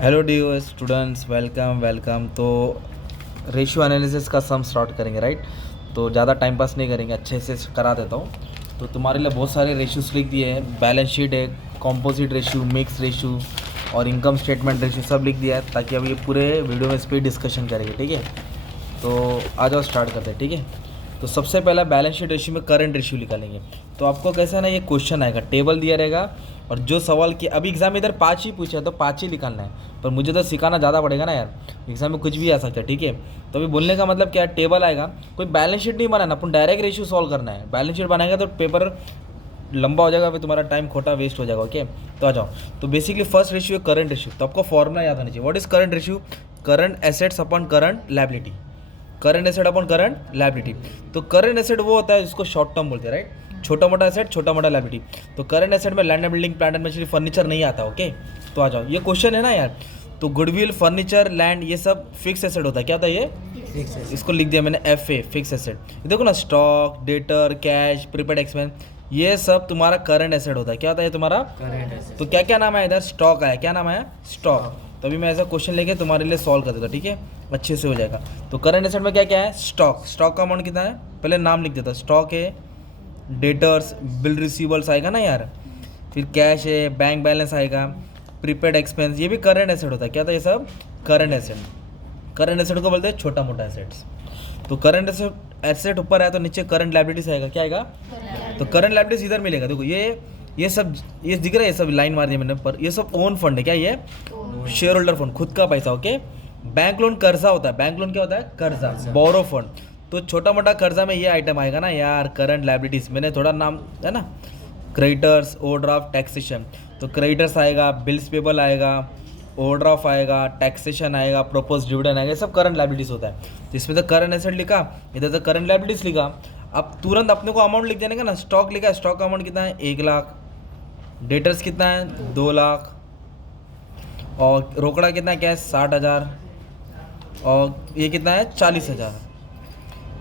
Hello dear students, welcome welcome. तो ratio analysis का सम स्टार्ट करेंगे, राइट। तो ज़्यादा टाइम पास नहीं करेंगे, अच्छे से करा देता हूँ। तो तुम्हारे लिए बहुत सारे रेशियोस लिख दिए हैं। बैलेंस शीट है, कॉम्पोजिट रेशियो, मिक्स रेशियो और इनकम स्टेटमेंट रेशियो सब लिख दिया है, ताकि अब ये पूरे वीडियो में इस पर डिस्कशन करेंगे, ठीक है। तो आ जाओ स्टार्ट करते हैं, ठीक है। तो सबसे पहला बैलेंस शीट रेशियो में करंट रेशियो निकालेंगे। तो आपको कैसा ना, ये क्वेश्चन आएगा, टेबल दिया रहेगा और जो सवाल की अभी एग्जाम इधर 5 ही पूछा है तो 5 ही निकालना है। पर मुझे तो सिखाना ज़्यादा पड़ेगा ना यार, एग्जाम में कुछ भी आ सकता है, ठीक है। तो अभी बोलने का मतलब क्या है, टेबल आएगा, कोई बैलेंस शीट नहीं बनाना, अपन डायरेक्ट रेशियो सॉल्व करना है। बैलेंस शीट बनाएगा तो पेपर लंबा हो जाएगा, फिर तुम्हारा टाइम खोटा वेस्ट हो जाएगा, ओके। तो आ जाओ। तो बेसिकली फर्स्ट रेशियो है करंट रेशियो। तो आपको फॉर्मूला याद होना चाहिए। What is current ratio? Current assets upon current liability. Current asset upon current liability. तो करंट एसेट वो होता है जिसको शॉर्ट टर्म बोलते हैं, राइट। छोटा मोटा एसेट, छोटा मोटा लायबिलिटी। तो करंट एसेट में land and building, plant and machinery, furniture नहीं आता, ओके। तो आ जाओ, ये क्वेश्चन है ना यार। तो गुडविल, फर्नीचर, लैंड, ये सब फिक्स एसेट होता है। क्या होता है ये? इसको लिख दिया मैंने FA, फिक्स एसेट। देखो ना, stock, debtor, cash, prepaid expense, ये सब तुम्हारा करंट एसेट होता है। क्या होता है ये तुम्हारा करंट एसेट। तो क्या क्या नाम है इधर? स्टॉक आया। क्या नाम है? स्टॉक। तो अभी मैं ऐसा क्वेश्चन लेके तुम्हारे लिए सॉल्व कर देता, ठीक है, अच्छे से हो जाएगा। तो करंट एसेट में क्या क्या है? स्टॉक। स्टॉक का अमाउंट कितना है? पहले नाम लिख देता। स्टॉक है, डेटर्स, बिल रिसीवेबल्स आएगा ना यार, फिर कैश है, बैंक बैलेंस आएगा, प्रीपेड एक्सपेंस, ये भी करंट एसेट होता है। क्या था ये सब? Current asset. करंट एसेट को बोलते हैं छोटा मोटा एसेट्स। तो करंट एसेट ऊपर आया तो नीचे करंट लायबिलिटीज आएगा। क्या आएगा? तो करंट लायबिलिटीज इधर मिलेगा। देखो ये सब, ये दिख रहा है, ये सब लाइन मार दिया मैंने, पर ये सब ओन फंड है। क्या ये? शेयर होल्डर फंड, खुद का पैसा, ओके। बैंक लोन कर्जा होता है। बैंक लोन क्या होता है? कर्जा, बोरो फंड। तो छोटा मोटा कर्जा में ये आइटम आएगा ना यार, करंट लायबिलिटीज। मैंने थोड़ा नाम है ना, क्रेडिटर्स, ओवरड्राफ्ट, टैक्सेशन। तो क्रेडिटर्स आएगा, बिल्स पेबल आएगा, ओवरड्राफ्ट आएगा, टैक्सेशन आएगा, प्रोपोज डिविडेंड आएगा, ये सब करंट लायबिलिटीज होता है। जिसमें तो करंट एसेट लिखा, इधर तो करंट लायबिलिटीज लिखा। अब तुरंत अपने को अमाउंट लिख देने का ना। स्टॉक लिखा है, स्टॉक का अमाउंट कितना है? 1 लाख। डेटर्स कितना है? 2 लाख। और रोकड़ा कितना है? कैश 60,000। और ये कितना है? 40,000।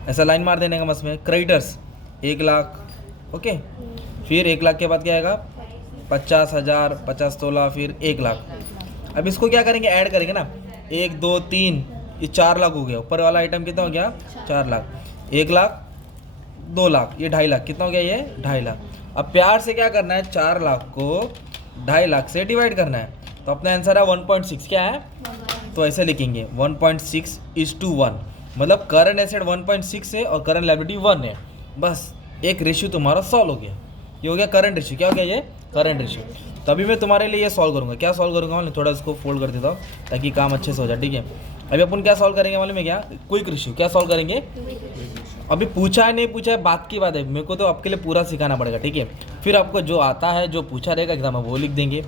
ऐसा लाइन मार देने का बस में। Creditors 1 lakh, okay. फिर 1 लाख के बाद क्या आएगा? 50,000, 50 तोला, फिर 1 लाख। अब इसको क्या करेंगे? ऐड करेंगे ना। 1 2 3, ये 4 लाख हो गया। ऊपर वाला आइटम कितना हो गया? 4 लाख। 1 लाख, 2 लाख, ये 2.5 लाख। कितना हो गया? ये 2.5 लाख। अब प्यार से क्या करना है? 4 लाख को 2.5 लाख से डिवाइड करना है। तो अपना आंसर है 1.6। क्या है? तो ऐसे लिखेंगे 1.6:1। मतलब करंट एसेट 1.6 है और करंट लायबिलिटी 1 है। बस एक रेशियो तुम्हारा सॉल्व हो गया। ये हो गया करंट रेशियो। क्या हो गया? ये करंट रेशियो। तभी मैं तुम्हारे लिए ये सॉल्व करूँगा। क्या सॉल्व करूँगा मालूम? थोड़ा इसको फोल्ड कर देता हूँ ताकि काम अच्छे से हो जाए, ठीक है। अभी अपन क्या सॉल्व करेंगे मालूम है? क्या? Quick ratio. क्या सॉल्व करेंगे? अभी पूछा है नहीं पूछा है बात की बात है, मेरे को तो आपके लिए पूरा सिखाना पड़ेगा, ठीक है। फिर आपको जो आता है, जो पूछा रहेगा एग्जाम में, वो लिख देंगे।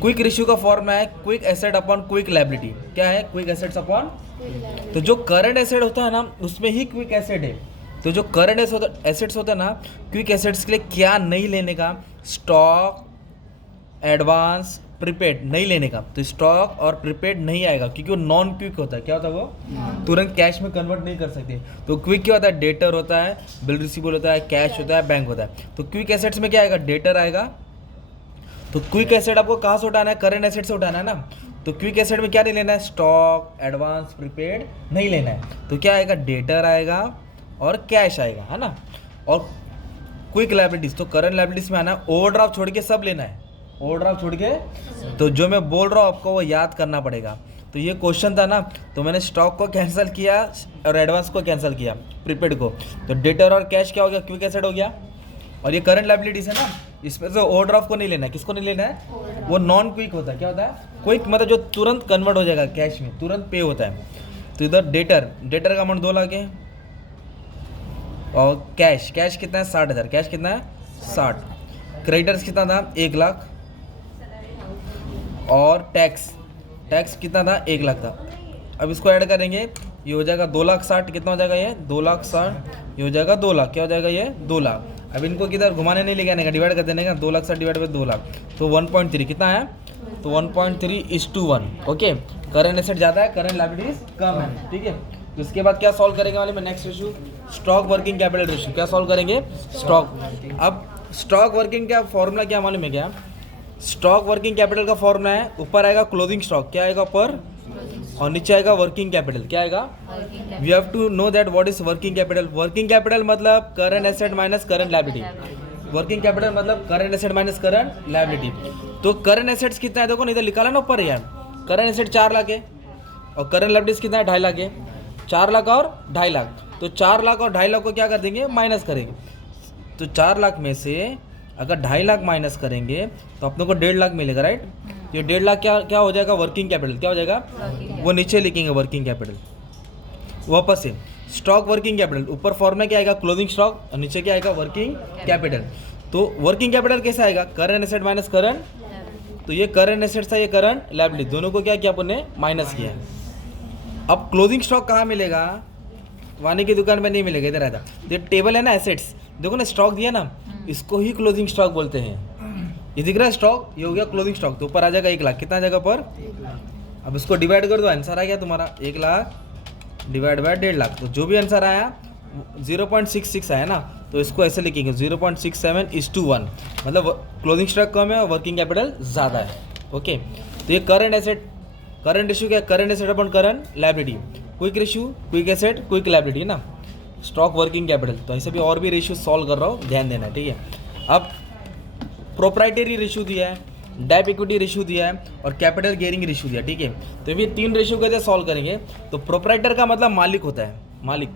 क्विक रेशियो का फॉर्मूला है quick asset upon quick liability. क्या है? Quick assets upon. तो जो करंट एसेट होता है ना, उसमें ही क्विक एसेट है। तो जो करंट एसेट्स होता है ना, क्विक एसेट्स के लिए क्या नहीं लेने का? स्टॉक, एडवांस, प्रीपेड नहीं लेने का। तो स्टॉक और प्रीपेड नहीं आएगा, क्योंकि वो नॉन क्विक होता है। क्या होता है वो? तुरंत कैश में कन्वर्ट नहीं कर सकते। तो क्विक क्या होता है? डेटर होता है, बिल रिसीवेबल होता है, कैश होता है, बैंक होता है। तो क्विक एसेट्स में क्या आएगा? डेटर आएगा। तो क्विक एसेट आपको कहाँ से उठाना है? करंट एसेट से उठाना है ना। तो क्विक एसेट में क्या नहीं लेना है? स्टॉक, एडवांस, प्रीपेड नहीं लेना है। तो क्या आएगा? डेटर आएगा और कैश आएगा, है ना। और क्विक लायबिलिटीज, तो करंट लायबिलिटीज में आना, ओवरड्राफ्ट छोड़ के सब लेना है। ओवरड्राफ्ट छोड़ के, तो जो मैं बोल रहा हूँ आपको वो याद करना पड़ेगा। तो ये क्वेश्चन था ना, तो मैंने स्टॉक को कैंसिल किया और एडवांस को कैंसिल किया, प्रीपेड को। तो डेटर और कैश क्या हो गया? क्विक एसेट हो गया। और ये करंट लायबिलिटीज है ना, इसमें से ओवरड्राफ्ट को नहीं लेना है। किसको नहीं लेना है? वो नॉन क्विक होता है। क्या होता है? क्विक मतलब जो तुरंत कन्वर्ट हो जाएगा कैश में, तुरंत पे होता है। तो इधर डेटर का अमाउंट 2 लाख है। और कैश कितना है? 60,000। कैश कितना है? 60। क्रेडिटर्स कितना था? 1 लाख। और टैक्स कितना था? 1 लाख था। अब इसको ऐड करेंगे, ये हो जाएगा 2,60,000। कितना हो जाएगा ये? 2,60,000। ये हो जाएगा 2 लाख। क्या हो जाएगा ये? 2 लाख। अब इनको किधर घुमाने नहीं लेके आने का, डिवाइड कर देने का। 2,60,000 डिवाइड बाई 2 लाख, तो 1.3 कितना है? तो 1.3:1, ओके। करंट एसेट ज़्यादा है, करंट लायबिलिटीज कम है, ठीक है। तो इसके बाद क्या सॉल्व करेंगे वाले में? Next ratio, stock working capital ratio. क्या सॉल्व करेंगे? स्टॉक। अब स्टॉक वर्किंग का फॉर्मूला क्या मालूम है? क्या स्टॉक वर्किंग कैपिटल का फॉर्मूला है, ऊपर आएगा क्लोजिंग स्टॉक, क्या आएगा ऊपर, और नीचे आएगा वर्किंग कैपिटल, क्या आएगा। We have to know that what is working capital. Working capital मतलब current asset minus current liability. Working capital मतलब current asset minus current liability. तो करंट एसेट्स कितना है देखो ना, इधर निकाला ना ऊपर यार, करंट एसेट 4 लाख है और करंट लायबिलिटीज कितना है 2.5 लाख है। 4 लाख और 2.5 लाख, तो 4 लाख और 2.5 लाख को क्या कर देंगे, माइनस करेंगे। तो 4 लाख में से अगर 2.5 लाख माइनस करेंगे तो अपने को 1.5 लाख मिलेगा, राइट। ये 1.5 लाख क्या हो जाएगा, वर्किंग कैपिटल, क्या हो जाएगा, वो नीचे लिखेंगे वर्किंग कैपिटल। वापस से स्टॉक वर्किंग कैपिटल, ऊपर फॉर्मूला क्या आएगा, क्लोजिंग स्टॉक, और नीचे क्या आएगा, वर्किंग कैपिटल। तो वर्किंग कैपिटल कैसे आएगा, करंट एसेट माइनस करंट, तो ये करंट एसेट्स है, ये करंट लायबिलिटी, दोनों को क्या किया अपन ने, माइनस किया। अब क्लोजिंग स्टॉक कहाँ मिलेगा, वानी की दुकान में नहीं मिलेगा, इधर आता। ये टेबल है ना एसेट्स, देखो ना स्टॉक दिया ना, इसको ही क्लोजिंग स्टॉक बोलते हैं। ये दिख रहा है स्टॉक, ये हो गया क्लोजिंग स्टॉक। तो ऊपर आ जाएगा 1 लाख, कितना जगह पर, अब इसको डिवाइड कर दो, आंसर आ गया तुम्हारा 1 लाख डिवाइड बाय 1.5 लाख। तो जो भी आंसर आया 0.66 आया ना, तो इसको ऐसे लिखेंगे 0.67:1, मतलब क्लोजिंग स्टॉक कम है और वर्किंग कैपिटल ज़्यादा है। ओके, तो ये करंट एसेट, करंट रेशियो क्या, current asset upon current liability. Quick ratio, quick asset, quick liability ना, स्टॉक वर्किंग कैपिटल। तो ऐसे भी और भी रेशियो सॉल्व कर रहा हूँ, ध्यान देना, ठीक है। अब प्रोप्राइटरी रेशियो दिया है, डेट इक्विटी रेशियो दिया है और कैपिटल गियरिंग रेशियो दिया, ठीक है। तो ये 3 रेशियो कैसे सॉल्व करेंगे। तो प्रोप्राइटर का मतलब मालिक होता है, मालिक,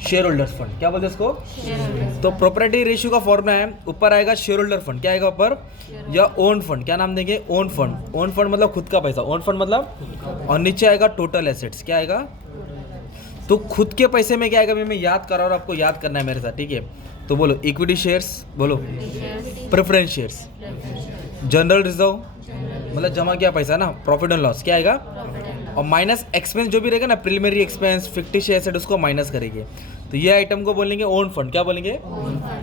शेयर होल्डर्स फंड, क्या बोलते हैं इसको। तो प्रोप्राइटरी रेशियो का फॉर्मूला है, ऊपर आएगा शेयर होल्डर फंड, क्या आएगा ऊपर, या ओन फंड, क्या नाम देंगे, ओन फंड। ओन फंड मतलब खुद का पैसा, ओन फंड मतलब, और नीचे आएगा टोटल एसेट्स, क्या आएगा। तो खुद के पैसे में क्या आएगा, मैं याद कर रहा हूँ, आपको याद करना है मेरे साथ, ठीक है। तो बोलो इक्विटी शेयर्स, बोलो प्रेफरेंस शेयर्स, जनरल रिजर्व मतलब जमा किया पैसा ना, प्रॉफिट एंड लॉस क्या आएगा, और माइनस एक्सपेंस जो भी रहेगा ना, प्रिलिमिनरी एक्सपेंस, फिक्टिश एसेट, उसको माइनस करेंगे। तो ये आइटम को बोलेंगे ओन फंड, क्या बोलेंगे,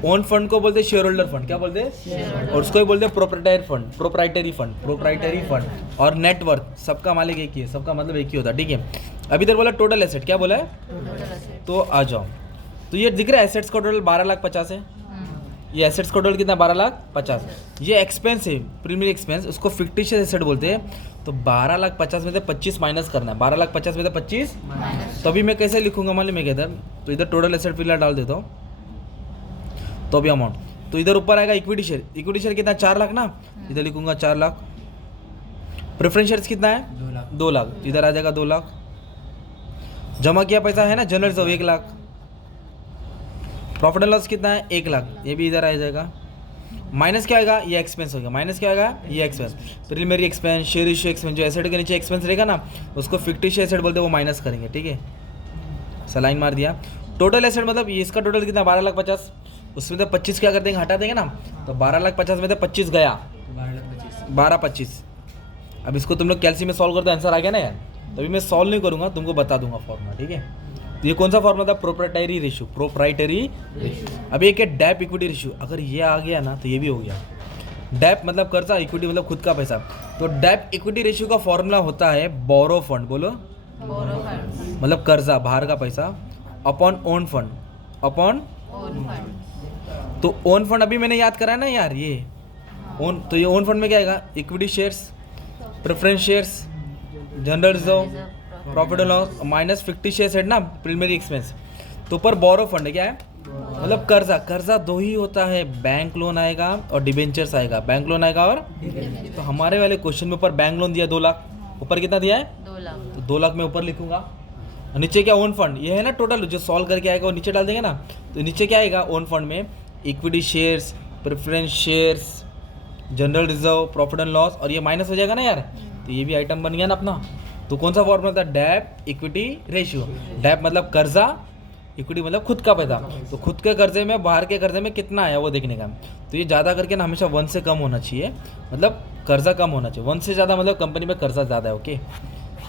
ओन फंड को बोलते हैं शेयर होल्डर फंड, क्या बोलते हैं, और उसको ही बोलते हैं प्रोप्राइटरी फंड, प्रोप्राइटरी फंड। और नेटवर्थ, सबका मालिक एक ही है, सबका मतलब एक ही होता है, ठीक है। अभी इधर बोला टोटल एसेट, क्या बोला है, तो आ जाओ। तो ये दिख रहा है एसेट्स का टोटल 12,50,000 है, ये एसेट्स का टोटल कितना 12,50,000। ये एक्सपेंस है, प्रीमियम एक्सपेंस, उसको फिक्टिशियस एसेट बोलते हैं। तो 12,50,000 में से 25 माइनस करना है, 12,50,000 में से 25 तो अभी मैं कैसे लिखूंगा मालूम है, इधर तो इधर टोटल एसेट फिलहाल डाल देता हूँ, तो अभी अमाउंट, तो इधर ऊपर आएगा इक्विटी शेयर, इक्विटी शेयर कितना 4 लाख ना, इधर लिखूंगा 4 लाख। प्रेफरेंस शेयर्स कितना है 2 लाख, इधर आ जाएगा 2 लाख। जमा किया पैसा है ना general reserve 1 lakh. Profit and loss कितना है 1 लाख, ये भी इधर आ जाएगा। माइनस क्या आएगा, ये एक्सपेंस हो गया, माइनस क्या आएगा, ये expense, preliminary expense, share issue expense, जो एसेट के नीचे एक्सपेंस रहेगा ना, उसको फिक्टिशियस एसेट बोलते हैं, वो माइनस करेंगे, ठीक है। सलाइन मार दिया। टोटल एसेट मतलब ये इसका टोटल कितना 12,50,000, उसमें तो 25 क्या कर देंगे, हटा देंगे ना, तो 12,50,000 में तो 25 गया, 12,25। अब इसको तुम लोग कैलसी में सॉल्व कर दो, आंसर आ गया ना यार। तभी मैं सॉल्व नहीं करूँगा, तुमको बता दूंगा फॉर्मूला, ठीक है। तो ये कौन सा फॉर्मूला था, प्रोप्राइटरी रेशियो, प्रोप्राइटरी रेशियो। अब एक है डेप इक्विटी रेशियो, अगर ये आ गया ना तो ये भी हो गया। डेप मतलब कर्जा, इक्विटी मतलब खुद का पैसा। तो डेप इक्विटी रेशियो का फॉर्मूला होता है बोरो फंड, बोलो मतलब कर्जा, बाहर का पैसा, अपॉन ओन फंड, अपॉन तो ओन फंड अभी मैंने याद करा ना यार, ये ओन, तो ये ओन फंड में क्या आएगा, equity shares, preference shares, general reserve, profit and loss minus fictitious asset ना, प्रीमियरी एक्सपेंस। तो ऊपर बोरो फंड है, क्या है मतलब कर्जा। कर्जा 2 ही होता है, बैंक लोन आएगा और डिबेंचर्स आएगा, बैंक लोन आएगा और तो हमारे वाले क्वेश्चन में ऊपर बैंक लोन दिया 2 लाख, ऊपर कितना दिया है 2 लाख, तो 2 लाख में ऊपर लिखूंगा। नीचे क्या ओन फंड, ये है ना टोटल जो सॉल्व करके आएगा वो नीचे डाल देंगे ना। तो नीचे क्या आएगा ओन फंड में, equity shares, preference shares, general reserve, profit and loss, और ये माइनस हो जाएगा ना यार, तो ये भी आइटम बन गया ना अपना। तो कौन सा फॉर्मूला था, डेप इक्विटी रेशियो। डेप मतलब कर्जा, इक्विटी मतलब खुद का पैसा। तो खुद के कर्जे में बाहर के कर्जे में कितना आया वो देखने का। तो ये ज़्यादा करके ना हमेशा 1 से कम होना चाहिए, मतलब कर्जा कम होना चाहिए, 1 से ज़्यादा मतलब कंपनी में कर्जा ज़्यादा है, ओके।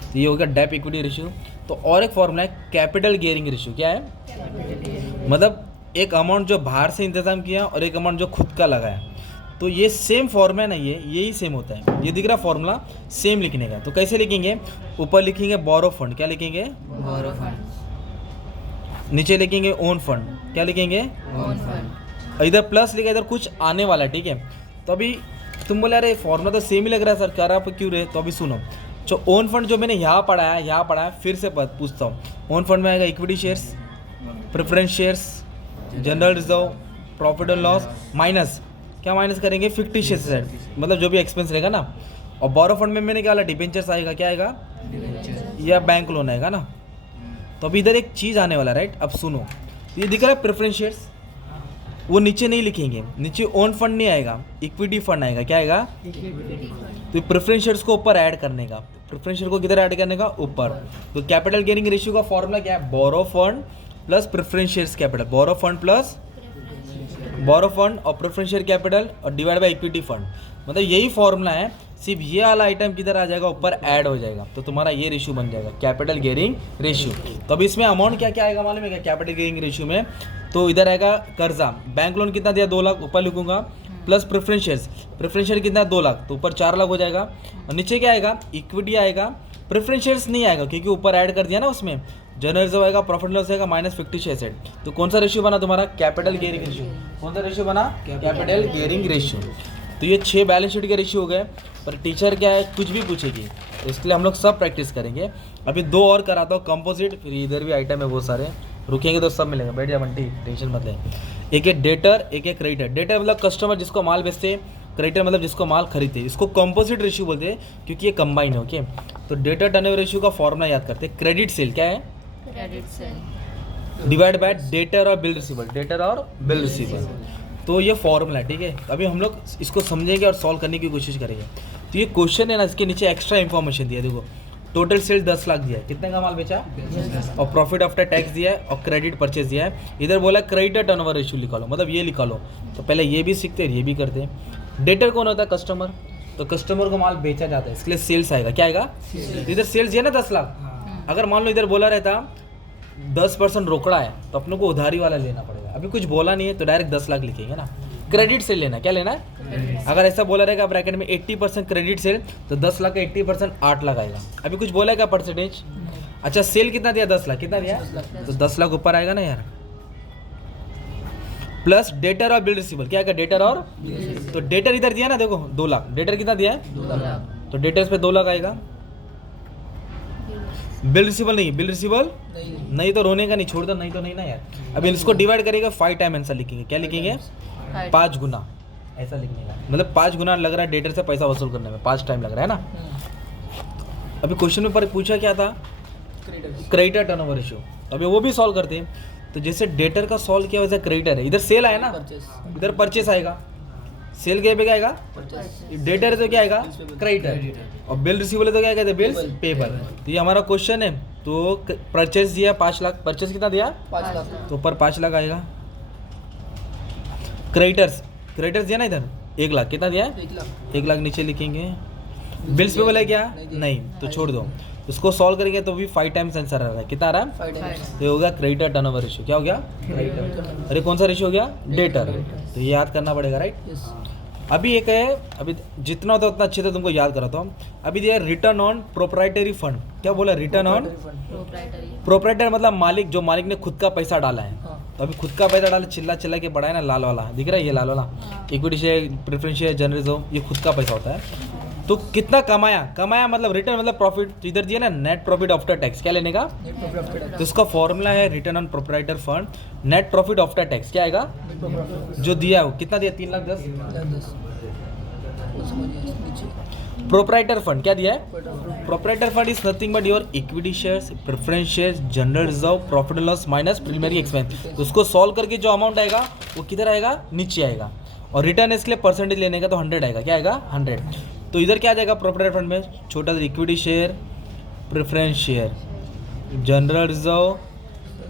तो ये हो गया डेप इक्विटी रेशियो। तो और एक फॉर्मूला है कैपिटल गियरिंग रेशियो, क्या है मतलब एक अमाउंट जो बाहर से इंतजाम किया और एक अमाउंट जो खुद का लगाया। तो ये सेम फॉर्मूला है ना, ये यही सेम होता है, ये दिख रहा फॉर्मूला सेम लिखने का। तो कैसे लिखेंगे, ऊपर लिखेंगे बोरो फंड, क्या लिखेंगे बोरो फंड, नीचे लिखेंगे ओन फंड, क्या लिखेंगे ओन फंड, इधर प्लस लिखा, इधर कुछ आने वाला है, ठीक है। तो अभी तुम बोले अरे फॉर्मूला तो सेम ही लग रहा है सर, कर आप क्यों रहे? तो अभी सुनो, जो ओन फंड जो मैंने यहाँ पढ़ा है फिर से पूछता हूँ। ओन फंड में आएगा equity shares, preference shares, general reserve, profit and loss, minus क्या माइनस करेंगे? फिक्टिशियस एसेट, मतलब जो भी एक्सपेंस रहेगा ना। और बोरो फंड में मैंने क्या बोला? डिबेंचर्स आएगा, क्या आएगा? या बैंक लोन आएगा ना। तो अभी इधर एक चीज़ आने वाला, राइट? अब सुनो, ये दिख रहा है प्रेफरेंस शेयर्स, वो नीचे नहीं लिखेंगे, नीचे ओन फंड नहीं आएगा, इक्विटी फंड आएगा। क्या आएगा? तो प्रेफरेंस शेयर्स को ऊपर ऐड करने का, प्रेफरेंस शेयर को किधर ऐड करने का? ऊपर। तो कैपिटल गेनिंग रेशियो का फॉर्मूला क्या है? Borrow fund plus preference shares capital, borrow fund plus borrow fund और प्रेफरेंस शेयर कैपिटल और डिवाइड बाय इक्विटी फंड, मतलब यही फॉर्मूला है। सिर्फ ये वाला आइटम किधर आ जाएगा? ऊपर ऐड हो जाएगा, तो तुम्हारा ये रेशियो बन जाएगा कैपिटल गेयरिंग रेशियो। तो अब इसमें अमाउंट क्या क्या आएगा मालूम है क्या? कैपिटल गेयरिंग रेशियो में तो इधर आएगा कर्जा, बैंक लोन कितना दिया? 2 लाख, ऊपर लिखूंगा, प्लस प्रेफरेंस शेयर कितना? 2 लाख, तो ऊपर 4 लाख हो जाएगा। और नीचे क्या आएगा? इक्विटी आएगा, प्रेफरेंस शेयर्स नहीं आएगा क्योंकि ऊपर ऐड कर दिया ना उसमें। जनरल रिजर्व आएगा, प्रॉफिट लॉस आएगा, माइनस फिक्टिशियस एसेट। तो कौन सा रेशियो बना तुम्हारा? Capital gearing ratio. कौन सा रेशियो बना? Capital gearing ratio. तो ये 6 बैलेंस शीट के रेशियो हो गए। पर टीचर क्या है, कुछ भी पूछेगी, तो इसके लिए हम लोग सब प्रैक्टिस करेंगे। अभी 2 और कराता हूँ, कंपोजिट, फिर इधर भी आइटम है बहुत सारे, रुकेंगे तो सब मिलेंगे। बैठ जा बंटी, टेंशन मत ले। एक है डेटर, एक है क्रेडिटर। डेटर मतलब कस्टमर जिसको माल बेचते, क्रेडिटर मतलब जिसको माल खरीदते। इसको कंपोजिट रेशियो बोलते हैं क्योंकि ये कंबाइन है। ओके, तो डेटर टर्नओवर रेशियो का फॉर्मूला याद करते हैं। क्रेडिट सेल क्या है? Credit sale divide by debtor और बिल रिसीवर, डेटर और बिल रिसीवर। तो ये फॉर्मूला है, ठीक है। अभी हम लोग इसको समझेंगे और सॉल्व करने की कोशिश करेंगे। तो ये क्वेश्चन है ना, इसके नीचे एक्स्ट्रा इन्फॉर्मेशन दिया है। देखो, टोटल सेल 10 लाख दिया है, कितने का माल बेचा? और प्रॉफिट आफ्टर टैक्स दिया है और क्रेडिट परचेज दिया है। इधर बोला क्रेडिटर टर्नओवर रेशियो लिखा लो, मतलब ये लिखा लो। तो पहले ये भी सीखते हैं, ये भी करते हैं। डेटर कौन होता है? कस्टमर। तो कस्टमर को माल बेचा जाता है, इसके लिए सेल्स आएगा। क्या आएगा? इधर सेल्स दिया ना 10 लाख। अगर मान लो इधर बोला रहता 10% रोकड़ा है, तो अपने को उधारी वाला लेना पड़ेगा। अभी कुछ बोला नहीं है तो डायरेक्ट 10 लाख लिखेंगे ना। क्रेडिट सेल लेना, क्या लेना है? अगर ऐसा बोला रहेगा ब्रैकेट में 80% क्रेडिट सेल, तो 10 लाख का 80% 8 लाख आएगा। अभी कुछ बोला है क्या परसेंटेज? अच्छा, सेल कितना दिया? 10 लाख। कितना दिया? तो 10 लाख ऊपर आएगा ना यार। प्लस डेटर और बिल रिसीवर, क्या आएगा? डेटर और, तो डेटर इधर दिया ना, देखो 2 लाख। डेटर कितना दिया है? 2 लाख। तो डेटर्स पे 2 लाख आएगा। बिल रिसीवल नहीं, बिल रिसीवल नहीं तो रोने का नहीं, छोड़ दो, नहीं तो नहीं ना यार। अभी इसको डिवाइड करेगा 5 टाइम आंसर लिखेंगे। क्या लिखेंगे? 5 गुना, ऐसा लिखने का मतलब 5 गुना लग रहा है डेटर से पैसा वसूल करने में, 5 टाइम लग रहा है ना। अभी क्वेश्चन में पर पूछा क्या था? Creditor turnover ratio. अभी वो भी सॉल्व करते हैं। तो जैसे डेटर का सॉल्व किया वैसे क्रेडिटर है। इधर सेल आया ना, इधर परचेस आएगा। सेल के पे क्या आएगा? डेटर तो क्या आएगा? क्रेडिटर। और बिल रिसीवेबल तो क्या आएगा? Bill payable. तो ये हमारा क्वेश्चन है। तो परचेस दिया 5 लाख, परचेस कितना दिया? 5 लाख। तो ऊपर 5 लाख आएगा। क्रेडिटर्स दिया ना इधर 1 लाख, कितना दिया? 1 लाख नीचे लिखेंगे। बिल्स पेबल है क्या? नहीं, तो छोड़ दो। उसको सॉल्व करेंगे तो भी 5 टाइम्स आंसर आ रहा है। कितना आ रहा है? 5 टाइम्स। तो हो गया क्रेडिटर टर्नओवर रेशियो। क्या हो गया? अरे कौन सा रेशियो हो गया? डेटर। तो ये याद करना पड़ेगा, राइट। अभी एक है, अभी जितना होता है उतना अच्छे से तुमको याद कराता हूँ। अभी दिया रिटर्न ऑन प्रोप्राइटरी फंड। क्या बोला? रिटर्न ऑन प्रोप्राइटर, मतलब मालिक, जो मालिक ने खुद का पैसा डाला है। तो अभी खुद का पैसा डाला, चिल्ला के बढ़ाया ना, लाल वाला दिख रहा है, ये लाल वाला equity share, preference share, general reserve, ये खुद का पैसा होता है। तो कितना कमाया मतलब रिटर्न मतलब प्रॉफिट। तो इधर दिया ना नेट प्रॉफिट आफ्टर टैक्स, क्या लेने का? तो इसका फॉर्मूला है return on proprietor fund, net profit after tax. क्या आएगा? जो दिया है वो कितना दिया? 3,10,000। प्रोप्राइटर फंड क्या दिया है? Proprietor fund is nothing but your equity shares, preference shares, general reserve, profit and loss minus preliminary expense. तो उसको सॉल्व करके जो अमाउंट आएगा वो किधर आएगा? नीचे आएगा। और रिटर्न इसके लिए परसेंटेज लेने का तो 100 आएगा। क्या आएगा? 100। तो इधर क्या आ जाएगा? प्रोप्राइटर फंड में छोटा सा equity share, preference share, general reserve,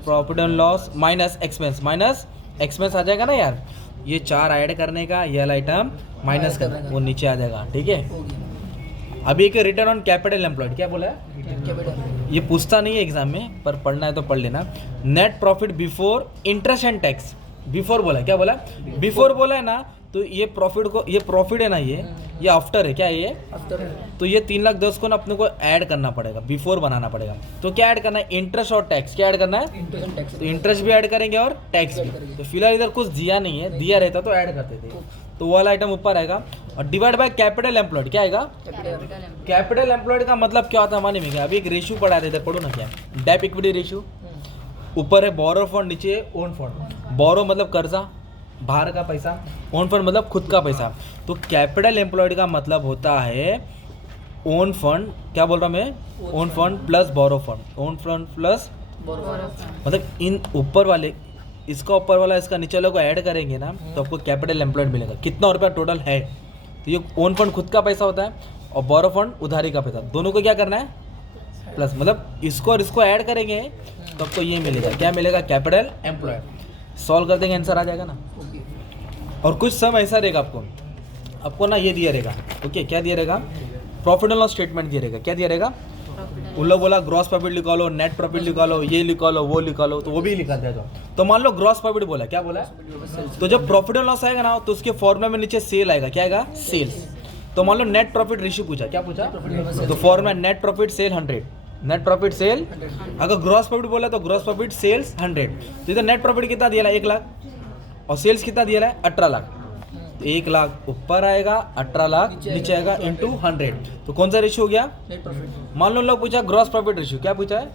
profit and loss minus expense आ जाएगा ना यार। ये 4 ऐड करने का, ये वाला आइटम माइनस करना, वो नीचे आ जाएगा। ठीक है। अभी एक रिटर्न ऑन कैपिटल एम्प्लॉयड, क्या बोला है? ये पूछता नहीं है एग्जाम में, पर पढ़ना है तो पढ़ लेना। Net profit before interest and tax. Before बोला है, क्या बोला? बिफोर बोला है ना, तो ये प्रॉफिट है ना, ये आफ्टर है। क्या है ये? आफ्टर है। तो ये 3,10,000 को ना अपने को ऐड करना पड़ेगा, बिफोर बनाना पड़ेगा। तो क्या ऐड करना है? इंटरेस्ट और टैक्स। क्या ऐड करना है? तो इंटरेस्ट भी ऐड करेंगे और टैक्स भी। तो फिलहाल इधर कुछ दिया नहीं है, दिया रहता तो ऐड करते थे। तो वो वाला आइटम ऊपर आएगा। और डिवाइड बाय कैपिटल एम्प्लॉयड क्या आएगा? कैपिटल एम्प्लॉयड का मतलब क्या होता है मालूम है क्या? अभी एक रेशियो पढ़ा था, इधर पढ़ो ना क्या, डेट इक्विटी रेशियो। ऊपर है बोरो फंड, नीचे ओन फंड। बोरो मतलब कर्जा, बाहर का पैसा, ओन फंड मतलब खुद का पैसा। तो कैपिटल एम्प्लॉयड का मतलब होता है ओन फंड, क्या बोल रहा मैं, own fund plus borrow fund, own fund plus मतलब इन ऊपर वाले, इसका ऊपर वाला इसका नीचे वाले को ऐड करेंगे ना तो आपको कैपिटल एम्प्लॉयड मिलेगा। कितना रुपया टोटल है? तो ये ओन फंड खुद का पैसा होता है और बोरो फंड उधारी का पैसा, दोनों को क्या करना है? प्लस, मतलब इसको और इसको ऐड करेंगे तो आपको ये मिलेगा, क्या मिलेगा? Capital employed. सॉल्व कर देंगे, आंसर आ जाएगा ना। और कुछ सम ऐसा रहेगा आपको ना ये दिया रहेगा, ओके, क्या दिया रहेगा? प्रॉफिट एंड लॉस स्टेटमेंट दिया रहेगा। क्या दिया रहेगा? उन लोग बोला ग्रॉस प्रॉफिट निकालो, नेट प्रॉफिट निकालो, ये निकालो, वो निकालो, तो वो भी निकाल देगा। तो मान लो ग्रॉस प्रॉफिट बोला, क्या बोला? तो जब प्रॉफिट एंड लॉस आएगा ना तो उसके फॉर्मूला में नीचे सेल आएगा, क्या आएगा? सेल्स। तो मान लो नेट प्रॉफिट रेशियो पूछा, क्या पूछा? तो formula net profit sale 100, net profit sale. अगर ग्रॉस प्रॉफिट बोला तो ग्रॉस प्रॉफिट सेल्स 100। तो इधर नेट प्रॉफिट कितना दिया है? 1 लाख, और सेल्स कितना दिया है? 18 लाख। 1 लाख ऊपर आएगा, 18 लाख नीचे आएगा, इंटू 100। तो कौन सा रेशियो हो गया? Net profit. मान लो लोग पूछा ग्रॉस प्रॉफिट रेशियो, क्या पूछा है?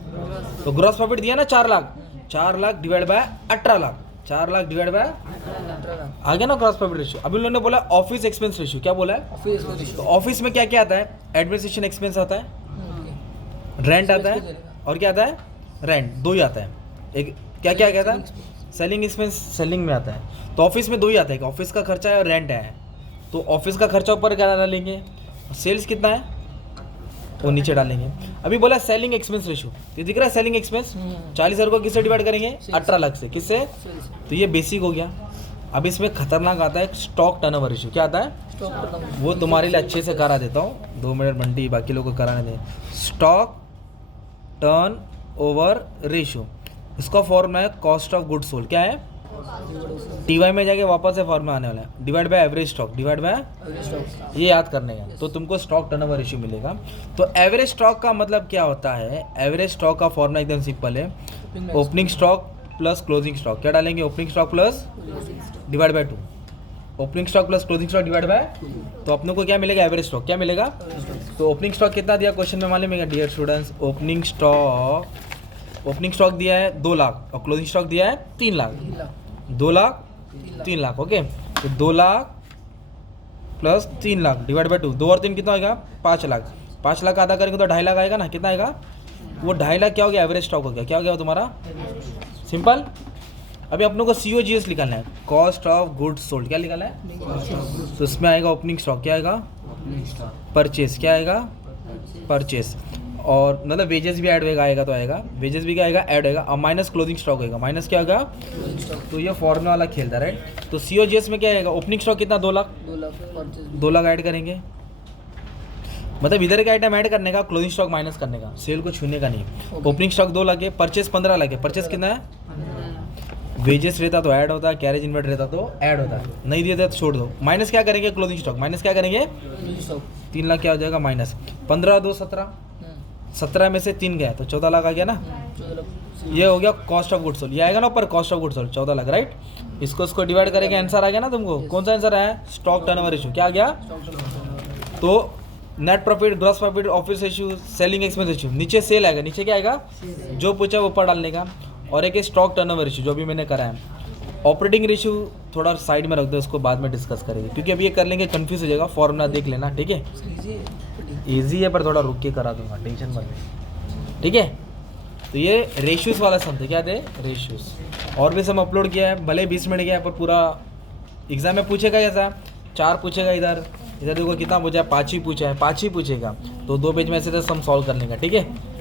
तो ग्रॉस प्रॉफिट दिया ना 4 lakh, 4 lakh divide by 18 lakh, 4 lakh divide by आ गया ना ग्रॉस प्रॉफिट रेशियो। अभी उन्होंने बोला ऑफिस एक्सपेंस रेशियो, क्या बोला है? तो ऑफिस में क्या क्या आता है? एडमिनिस्ट्रेशन एक्सपेंस आता है, रेंट आता है, और क्या आता है? रेंट, 2 ही आता है। एक क्या क्या कहता है? सेलिंग एक्सपेंस सेलिंग में आता है। तो ऑफिस में 2 ही आता है, ऑफिस का खर्चा है और रेंट है। तो ऑफिस का खर्चा ऊपर क्या डालेंगे, सेल्स कितना है वो नीचे डालेंगे। अभी बोला सेलिंग एक्सपेंस रेशियो, ये दिख रहा है सेलिंग एक्सपेंस 40,000 को किससे डिवाइड करेंगे? 18 लाख से। किससे? तो ये बेसिक हो गया। अब इसमें खतरनाक आता है स्टॉक टर्नओवर रेशियो। क्या आता है? वो तुम्हारे लिए अच्छे से करा देता हूँ, 2 मिनट बंटी, बाकी लोगों को कराने दें। स्टॉक टर्न ओवर रेशियो, इसका फॉर्मूला है कॉस्ट ऑफ गुड्स सोल्ड। क्या है? टीवाई में जाके वापस से फॉर्मूला आने वाला है, divide by average stock, divide by, ये याद करने का। तो तुमको स्टॉक टर्नओवर रेशियो मिलेगा। तो एवरेज स्टॉक का मतलब क्या होता है? एवरेज स्टॉक का फॉर्मूला एकदम सिंपल है, opening stock plus closing stock. क्या डालेंगे? Opening stock plus divide by 2, opening stock plus closing stock divide by. तो अपने को क्या मिलेगा? Average stock. क्या मिलेगा? तो ओपनिंग स्टॉक कितना दिया क्वेश्चन में मालूम है? डियर स्टूडेंट्स, ओपनिंग स्टॉक दिया है 2 लाख और क्लोजिंग स्टॉक दिया है 3 लाख। 2 लाख 3 लाख, ओके। तो 2 lakh plus 3 lakh divide bye 2, 2 और 3 कितना आएगा? 5 लाख। 5 लाख आधा करेंगे तो 2.5 लाख आएगा ना। कितना आएगा? वो 2.5 लाख क्या हो गया? एवरेज स्टॉक हो गया। क्या हो गया तुम्हारा? सिंपल। अभी अपनों को COGS निकालना है, कॉस्ट ऑफ गुड्स सोल्ड। क्या निकालना है? तो इसमें आएगा ओपनिंग स्टॉक, क्या आएगा? परचेस। क्या आएगा? परचेस। और मतलब वेजेस भी ऐड होएगा, आएगा तो आएगा, वेजेस भी क्या आएगा? ऐड होएगा। और माइनस क्लोजिंग स्टॉक होएगा, माइनस क्या होगा? तो ये फॉर्मूला वाला खेलता है, राइट। तो COGS में क्या आएगा? ओपनिंग स्टॉक कितना? 2 लाख, 2 लाख ऐड करेंगे, मतलब इधर का आइटम ऐड करने का, क्लोजिंग स्टॉक माइनस करने का, सेल को छूने का नहीं। ओपनिंग स्टॉक 2 लाख है, परचेस 15 लाख है। परचेस कितना है? वेजेस रहता तो ऐड होता है, कैरेज इन्वर्ट रहता तो ऐड होता है, नहीं दिया था तो छोड़ दो। माइनस क्या करेंगे? क्लोजिंग स्टॉक माइनस क्या करेंगे? 3 लाख क्या हो जाएगा? माइनस 15 2 17, 17 में से 3 गया तो 14 लाख आ गया ना। ये हो गया कॉस्ट ऑफ गुड्स सोल्ड। ये आएगा ना ऊपर, cost of goods sold 14 lakh, right. इसको डिवाइड करेंगे, आंसर आ गया ना तुमको। कौन सा आंसर आया? Stock turnover ratio. क्या आ गया? तो net profit, gross profit, office ratio, selling expense ratio, नीचे सेल आएगा, नीचे क्या आएगा? जो पूछा वो ऊपर डालने का। और एक है स्टॉक टर्नओवर रेशियो, जो भी मैंने करा है। ऑपरेटिंग रेशियो थोड़ा साइड में रख दो, उसको बाद में डिस्कस करेंगे, क्योंकि अभी ये कर लेंगे कंफ्यूज हो जाएगा। फॉर्मूला देख लेना, ठीक है? ईजी है पर थोड़ा रुक के करा दूंगा, टेंशन मत ले, ठीक है? तो ये रेशियोज वाला सम थे, क्या थे? रेशियोज। और भी सम अपलोड किया है, भले 20 मिनट गया पर पूरा एग्जाम में पूछेगा ऐसा 4 पूछेगा, इधर देखो कितना पूछा है? 5 ही पूछा है, 5 ही पूछेगा। तो 2 पेज में ऐसे सम सॉल्व कर लेंगे, ठीक है?